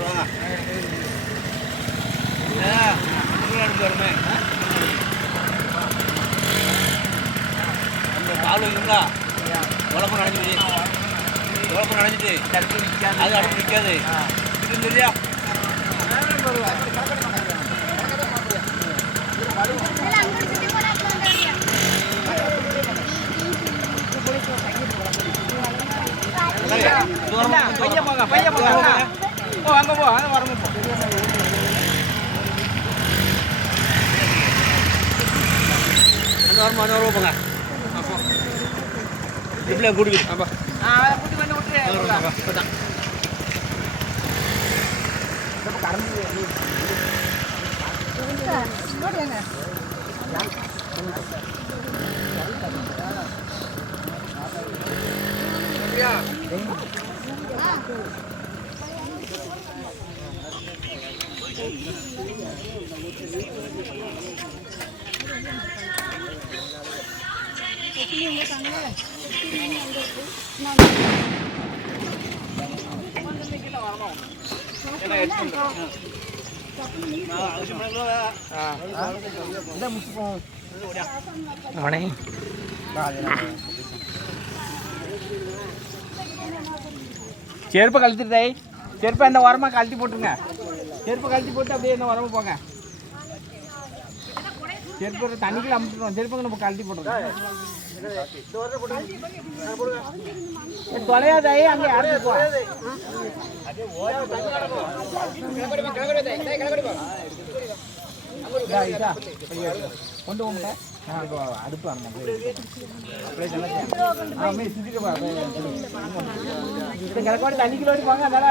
வாங்க தமிழ்நாடு வருமே அந்த கால் குழப்பம் உழப்பு குழப்பம் நடந்துச்சு நனைஞ்சிட்டு அது அடுப்பு நிற்காது இது இல்லையா பையன் போங்க பையன் போங்க. போ அங்க போ அங்க வரணும் போ. அந்த வாரமா அந்த வாரம் போங்க. இப்படியே கூடுது ஆ அதை கூட்டி பண்ணி விட்டுரு அவனே. செருப்பை கழட்டிட்டே செருப்பை அந்த உரமாக கழட்டி போட்டுருங்க. செருப்பு கழட்டி போட்டு அப்படியே என்ன வரவு போங்க செருப்பு தண்ணிக்குள்ள அமுட்டுருவோம் செருப்பை நம்ம கழட்டி போட்டுருங்க தொலையாதே அங்கே யாரும் போ இதா, இதா, பையா எடுத்து. கொண்டு போங்க அடுப்பு கிழக்கோட தண்ணிக்குள்ள ஓடி போங்க அதனால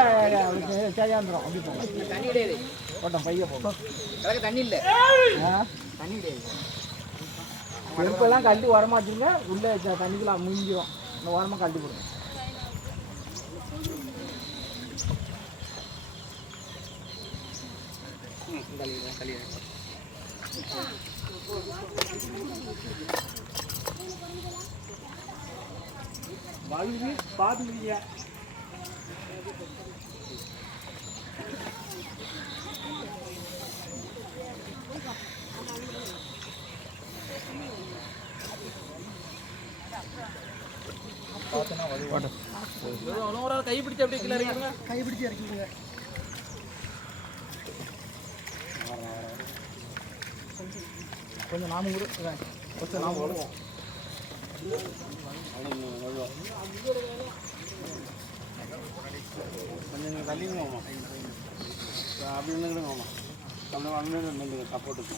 வந்துடும் அப்படி போங்க. தண்ணி கிடையாது போட்டோம் பைய போட்டோம் கிழக்கு தண்ணி இல்லை. தண்ணி கிடையாது கழட்டி உரமா வச்சுருங்க. உள்ளே தண்ணிக்குள்ள முங்கிடும் இந்த உரமாக கழட்டி போடுங்க. வழுவி பாதுங்க கைப்பிடிச்சு அப்படியே கீழே இறக்கிடுங்க. கைப்பிடிச்சு இறக்கிடுங்க. கொஞ்சம் நாமும் கூட கொஞ்சம் நாம வருவோம் கொஞ்சம் தள்ளிங்க மாமா. அப்படி நின்றுங்க மாமா. நம்ம அங்கே சப்போர்ட்டுக்கு.